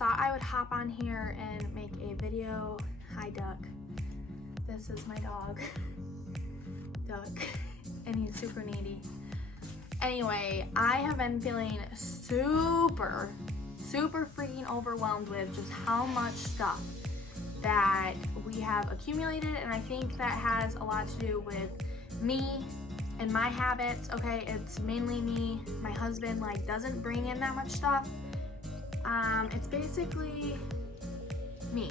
thought I would hop on here and make a video. Hi, Duck. This is my dog, Duck, and he's super needy. Anyway, I have been feeling super freaking overwhelmed with just how much stuff that we have accumulated, and I think that has a lot to do with me and my habits. Okay, it's mainly me. My husband like doesn't bring in that much stuff. It's basically me.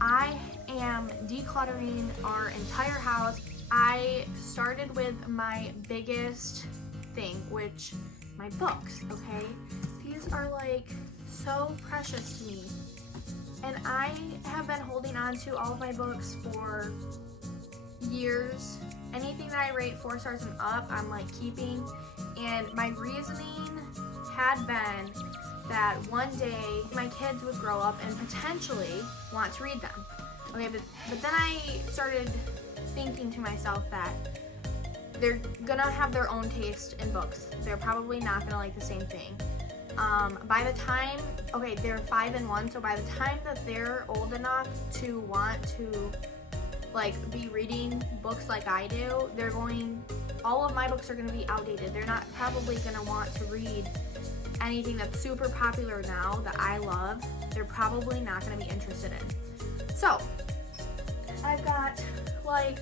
I am decluttering our entire house. I started with my biggest thing, which my books, okay? These are like so precious to me. And I have been holding on to all of my books for years. Anything that I rate 4 stars and up, I'm like keeping. And my reasoning had been that one day my kids would grow up and potentially want to read them. Okay, but then I started thinking to myself that they're gonna have their own taste in books. They're probably not gonna like the same thing. By the time, okay, they're 5 and 1, so by the time that they're old enough to want to like be reading books like I do, all of my books are gonna be outdated. They're not probably gonna want to read anything that's super popular now that I love. They're probably not gonna be interested in. So, I've got like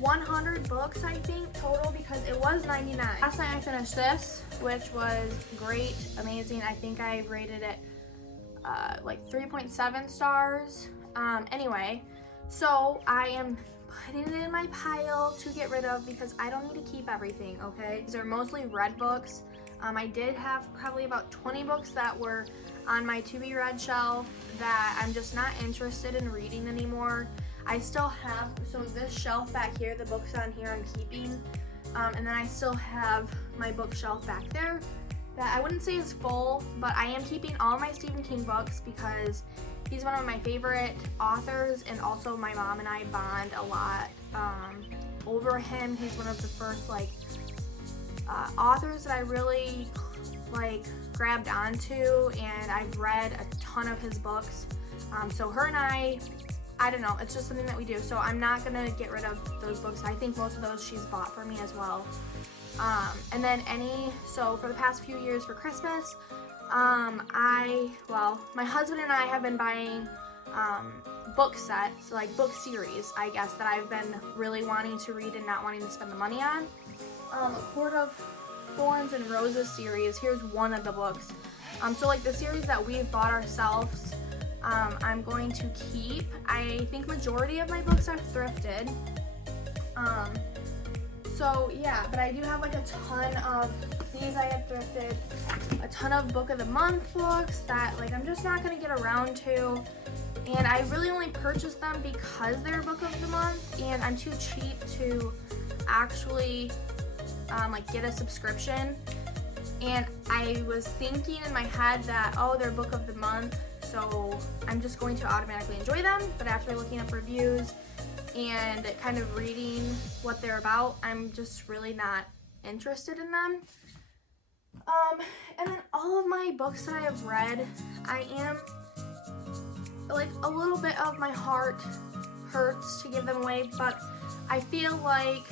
100 books, I think, total, because it was 99. Last night I finished this, which was great, amazing. I think I rated it like 3.7 stars. Anyway, so I am putting it in my pile to get rid of because I don't need to keep everything, okay? These are mostly read books. I did have probably about 20 books that were on my to be read shelf that I'm just not interested in reading anymore. I still have, so this shelf back here, the books on here I'm keeping, and then I still have my bookshelf back there that I wouldn't say is full, but I am keeping all my Stephen King books because he's one of my favorite authors, and also my mom and I bond a lot over him. He's one of the first authors that I really grabbed onto, and I've read a ton of his books. So her and I don't know, it's just something that we do. So I'm not gonna get rid of those books. I think most of those she's bought for me as well. And then so for the past few years for Christmas, my husband and I have been buying book sets, like book series, I guess, that I've been really wanting to read and not wanting to spend the money on. A Court of Thorns and Roses series, here's one of the books. So like the series that we've bought ourselves, I'm going to keep. I think majority of my books are thrifted. So yeah, but I do have like a ton of these I have thrifted, a ton of book of the month books that like I'm just not gonna get around to. And I really only purchased them because they're book of the month, and I'm too cheap to actually get a subscription. And I was thinking in my head that, oh, they're book of the month, so I'm just going to automatically enjoy them. But after looking up reviews and kind of reading what they're about, I'm just really not interested in them. And then all of my books that I have read, I am like a little bit of my heart hurts to give them away, but I feel like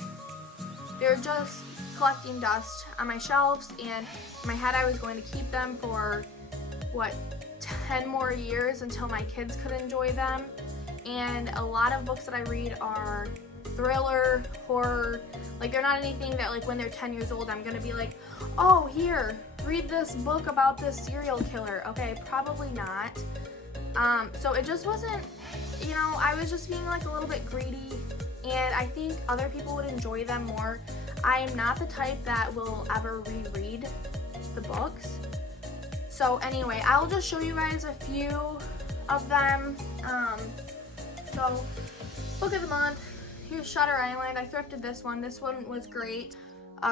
they're just collecting dust on my shelves, and in my head I was going to keep them for 10 more years until my kids could enjoy them. And a lot of books that I read are thriller, horror, like they're not anything that like when they're 10 years old I'm gonna be like, oh, here, read this book about this serial killer. Okay, probably not. So it just wasn't, I was just being like a little bit greedy, and I think other people would enjoy them more. I am not the type that will ever reread the books. So anyway, I'll just show you guys a few of them. So book of the month, here's Shutter Island. I thrifted this one. This one was great.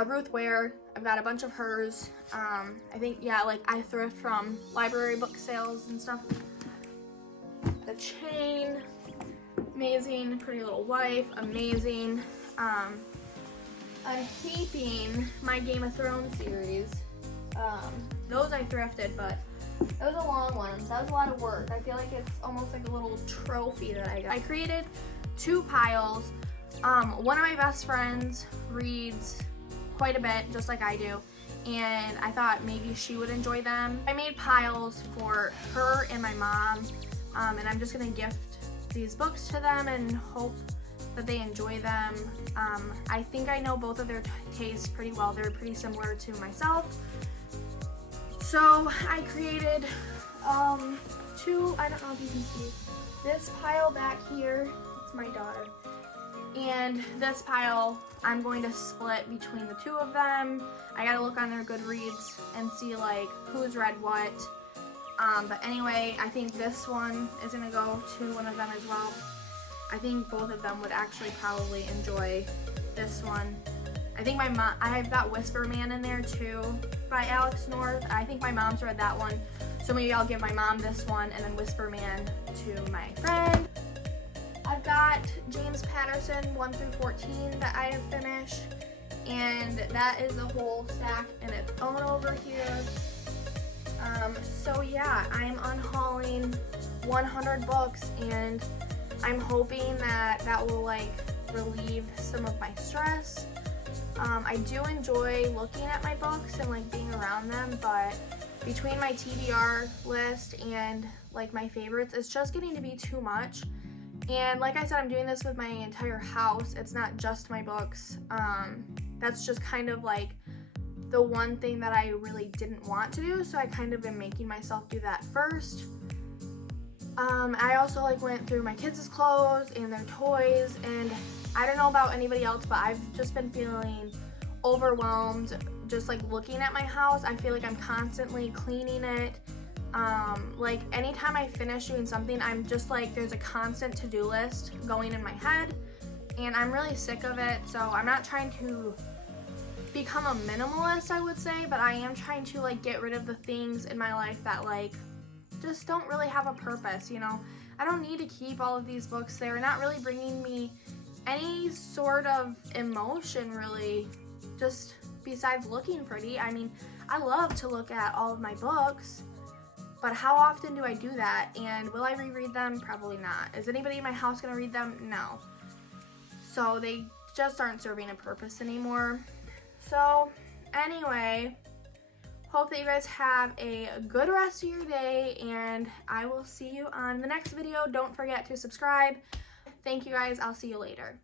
Ruth Ware, I've got a bunch of hers. I think, yeah, like I thrift from library book sales and stuff. The Chain, amazing. Pretty Little Wife, amazing. I'm keeping my Game of Thrones series. Those I thrifted, but It was a long one. That was a lot of work. I feel like it's almost like a little trophy that I got. I created 2 piles. One of my best friends reads quite a bit, just like I do, and I thought maybe she would enjoy them. I made piles for her and my mom, and I'm just gonna gift these books to them and hope that they enjoy them. I think I know both of their tastes pretty well. They're pretty similar to myself. So I created 2, I don't know if you can see, this pile back here, it's my daughter, and this pile I'm going to split between the 2 of them. I gotta look on their Goodreads and see like who's read what. But anyway, I think this one is gonna go to one of them as well. I think both of them would actually probably enjoy this one. I think my mom, I've got Whisper Man in there too by Alex North. I think my mom's read that one. So maybe I'll give my mom this one and then Whisper Man to my friend. I've got James Patterson 1 through 14 that I have finished. And that is the whole stack in its own over here. So yeah, I'm unhauling 100 books and I'm hoping that that will like relieve some of my stress. I do enjoy looking at my books and like being around them, but between my TBR list and like my favorites, it's just getting to be too much. And like I said, I'm doing this with my entire house. It's not just my books. That's just kind of like the one thing that I really didn't want to do, so I kind of been making myself do that first. I also like went through my kids' clothes and their toys, and I don't know about anybody else, but I've just been feeling overwhelmed just like looking at my house. I feel like I'm constantly cleaning it. Like anytime I finish doing something, I'm just like, there's a constant to-do list going in my head, and I'm really sick of it. So I'm not trying to become a minimalist, I would say, but I am trying to like get rid of the things in my life that like just don't really have a purpose, you know. I don't need to keep all of these books. They're not really bringing me any sort of emotion really, just besides looking pretty. I mean, I love to look at all of my books, but how often do I do that? And will I reread them? Probably not. Is anybody in my house gonna read them? No. So they just aren't serving a purpose anymore. So anyway, hope that you guys have a good rest of your day, and I will see you on the next video. Don't forget to subscribe. Thank you guys. I'll see you later.